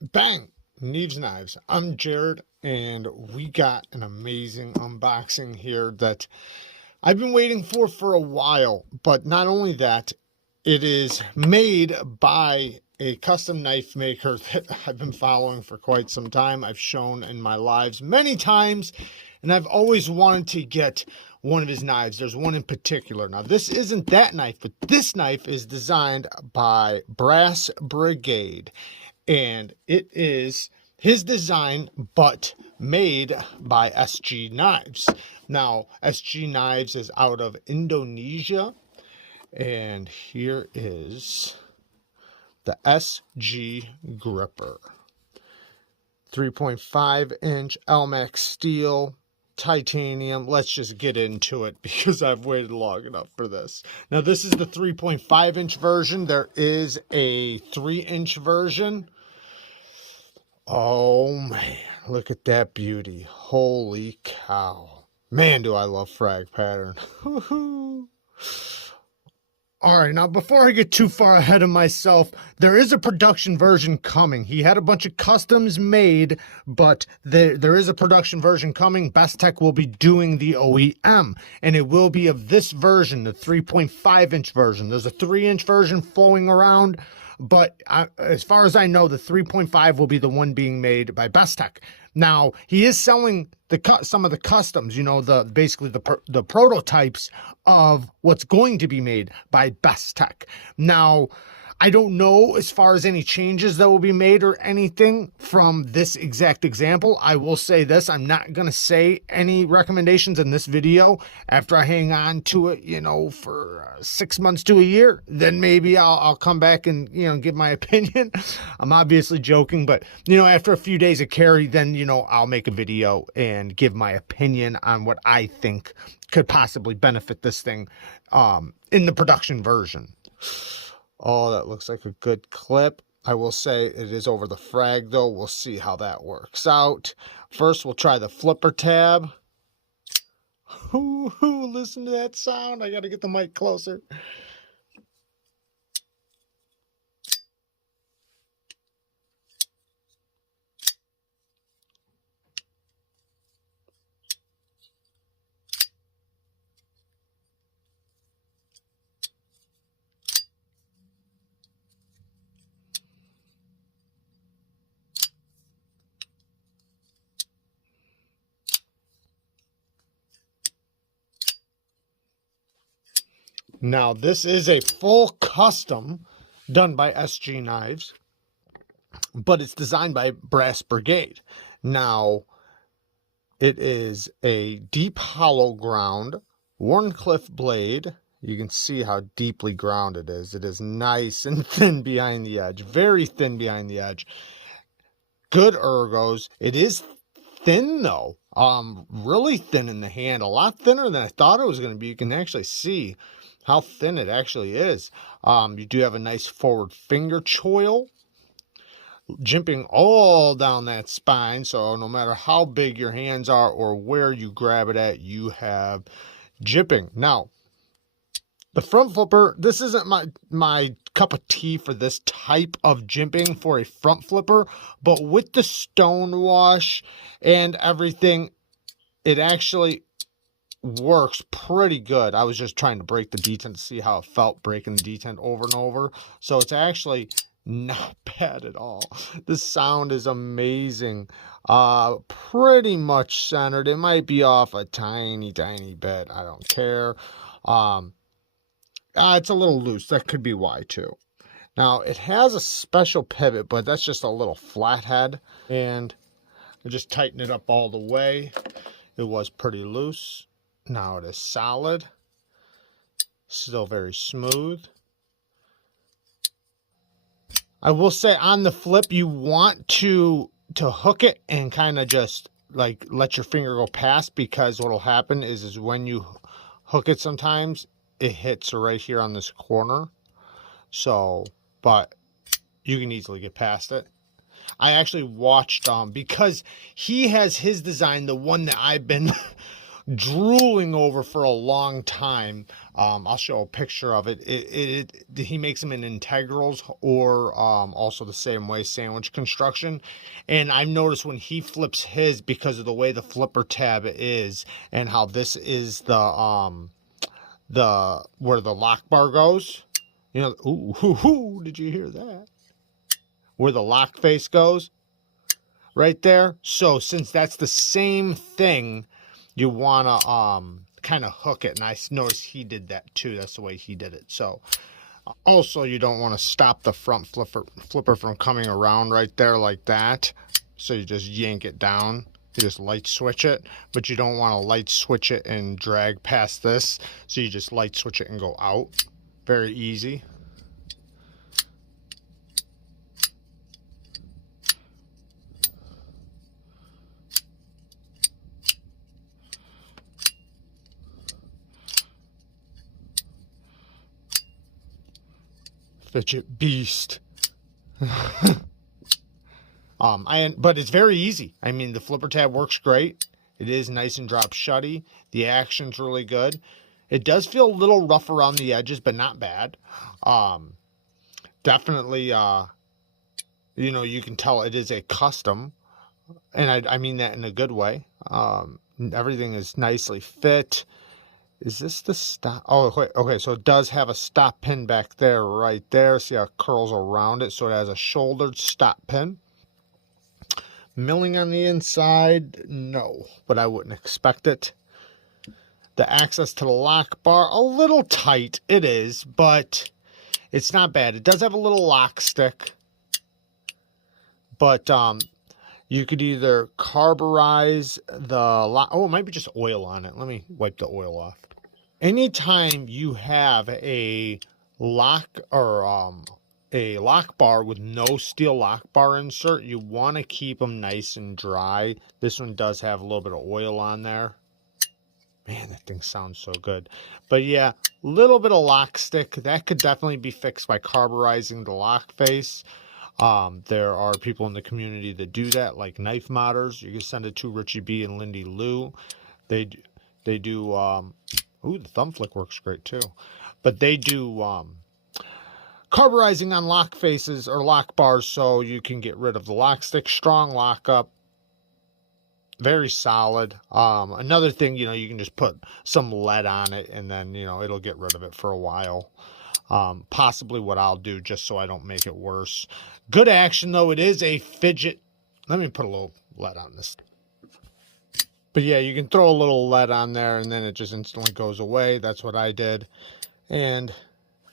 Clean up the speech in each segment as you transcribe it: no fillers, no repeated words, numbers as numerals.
Bang! Neeves Knives. I'm Jared, and we got an amazing unboxing here that I've been waiting for a while. But not only that, it is made by a custom knife maker that I've been following for quite some time. I've shown in my lives many times, and I've always wanted to get one of his knives. There's one in particular. Now, this isn't that knife, but this knife is designed by Brass Brigade, and it is his design, but made by SG Knives. Now, SG Knives is out of Indonesia, and here is the SG Gripper. 3.5-inch Elmax steel, titanium. Let's just get into it because I've waited long enough for this. Now, this is the 3.5-inch version. There is a 3-inch version. Oh man, look at that beauty. Holy cow. Man, do I love frag pattern. Alright, now before I get too far ahead of myself, there is a production version coming. He had a bunch of customs made, but there is a production version coming. Best Tech will be doing the OEM, and it will be of this version, the 3.5-inch version. There's a 3-inch version flowing around, but as far as I know, the 3.5 will be the one being made by Best Tech. Now, he is selling some of the customs, you know, basically the prototypes of what's going to be made by Best Tech. Now, I don't know as far as any changes that will be made or anything from this exact example. I will say this, I'm not going to say any recommendations in this video after I hang on to it, you know, for 6 months to a year. Then maybe I'll come back and, you know, give my opinion. I'm obviously joking, but, you know, after a few days of carry, then, you know, I'll make a video and give my opinion on what I think could possibly benefit this thing in the production version. Oh, that looks like a good clip. I will say it is over the frag, though. We'll see how that works out. First, we'll try the flipper tab. Ooh, listen to that sound. I got to get the mic closer. Now, this is a full custom done by SG Knives, but it's designed by Brass Brigade. Now, it is a deep hollow ground, Warncliffe blade. You can see how deeply ground it is. It is nice and thin behind the edge, very thin behind the edge. Good ergos. It is thin though, really thin in the hand, a lot thinner than I thought it was going to be. You can actually see how thin it actually is. You do have a nice forward finger choil, jimping all down that spine, so no matter how big your hands are or where you grab it at, you have jimping. Now, the front flipper, this isn't my cup of tea for this type of jimping for a front flipper, but with the stone wash and everything, it actually works pretty good. I was just trying to break the detent to see how it felt breaking the detent over and over. So it's actually not bad at all. The sound is amazing. Pretty much centered. It might be off a tiny bit. I don't care. It's a little loose. That could be why too. Now it has a special pivot, but that's just a little flathead, and I just tighten it up all the way. It was pretty loose. Now it is solid, still very smooth. I will say on the flip, you want to hook it and kind of just like let your finger go past, because what will happen is when you hook it, sometimes it hits right here on this corner. So, but you can easily get past it. I actually watched, because he has his design, the one that I've been drooling over for a long time. I'll show a picture of it. He makes them in integrals or also the same way, sandwich construction. And I've noticed when he flips his, because of the way the flipper tab is and how this is the where the lock bar goes. You know, ooh, hoo, hoo, did you hear that? Where the lock face goes, right there. So since that's the same thing, you want to kind of hook it. And I noticed he did that too. That's the way he did it. So also you don't want to stop the front flipper from coming around right there like that. So you just yank it down. You just light switch it, but you don't want to light switch it and drag past this. So you just light switch it and go out. Very easy. Fidget beast. But it's very easy. I mean, the flipper tab works great. It is nice and drop shutty. The action's really good. It does feel a little rough around the edges, but not bad. Definitely, you know, you can tell it is a custom, and I mean that in a good way. Everything is nicely fit. Is this the stop? Oh, wait, okay, so it does have a stop pin back there, right there. See how it curls around it? So it has a shouldered stop pin. Milling on the inside, no, but I wouldn't expect it. The access to the lock bar, a little tight, it is, but it's not bad. It does have a little lock stick, but you could either carburize the lock. Oh, it might be just oil on it. Let me wipe the oil off. Anytime you have a lock or a lock bar with no steel lock bar insert, you want to keep them nice and dry. This one does have a little bit of oil on there. Man, that thing sounds so good. But yeah, a little bit of lock stick. That could definitely be fixed by carburizing the lock face. There are people in the community that do that, like knife modders. You can send it to Richie B and Lindy Lou. They do, ooh, the thumb flick works great too. But they do carburizing on lock faces or lock bars so you can get rid of the lock stick. Strong lockup. Very solid. Another thing, you know, you can just put some lead on it and then, you know, it'll get rid of it for a while. Possibly what I'll do just so I don't make it worse. Good action though. It is a Fidget. Let me put a little lead on this. But yeah, you can throw a little lead on there and then it just instantly goes away. That's what I did. And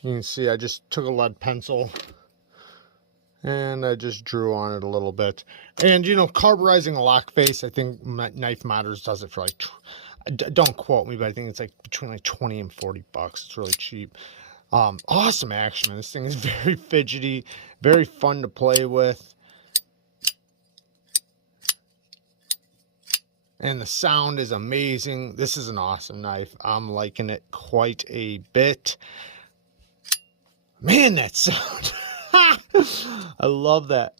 you can see I just took a lead pencil and I just drew on it a little bit. And, you know, carburizing a lock face, I think Knife Modders does it for like, don't quote me, but I think it's like between like 20 and 40 bucks. It's really cheap. Awesome action. This thing is very fidgety, very fun to play with. And the sound is amazing. This is an awesome knife. I'm liking it quite a bit. Man, that sound. I love that.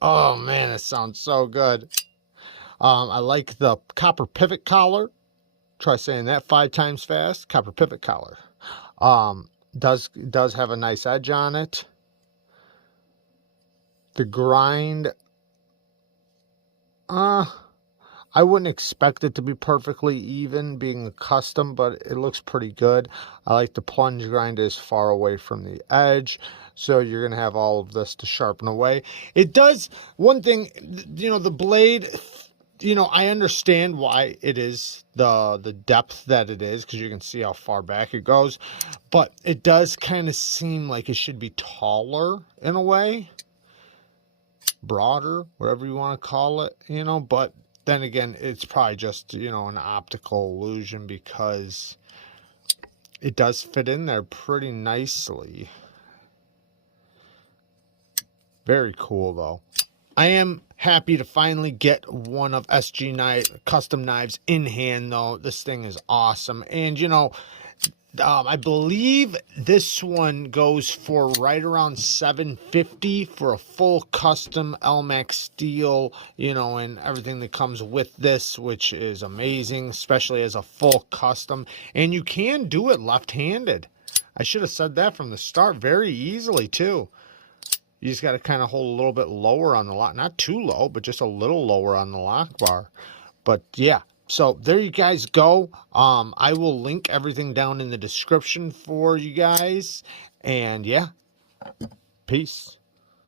Oh man, it sounds so good. I like the copper pivot collar. Try saying that 5 times fast. Copper pivot collar. Does have a nice edge on it. The grind, I wouldn't expect it to be perfectly even being a custom, but it looks pretty good. I like the plunge grind is far away from the edge, so you're going to have all of this to sharpen away. It does, one thing, you know, the blade, you know, I understand why it is the depth that it is, because you can see how far back it goes, but it does kind of seem like it should be taller in a way, broader, whatever you want to call it, you know, but then again, it's probably just, you know, an optical illusion because it does fit in there pretty nicely. Very cool, though. I am happy to finally get one of SG Custom Knives in hand, though. This thing is awesome. And, you know, I believe this one goes for right around $750 for a full custom LMAX steel, you know, and everything that comes with this, which is amazing, especially as a full custom. And you can do it left-handed. I should have said that from the start, very easily too. You just got to kind of hold a little bit lower on the lock, not too low, but just a little lower on the lock bar. But yeah, so there you guys go. I will link everything down in the description for you guys. And yeah, peace.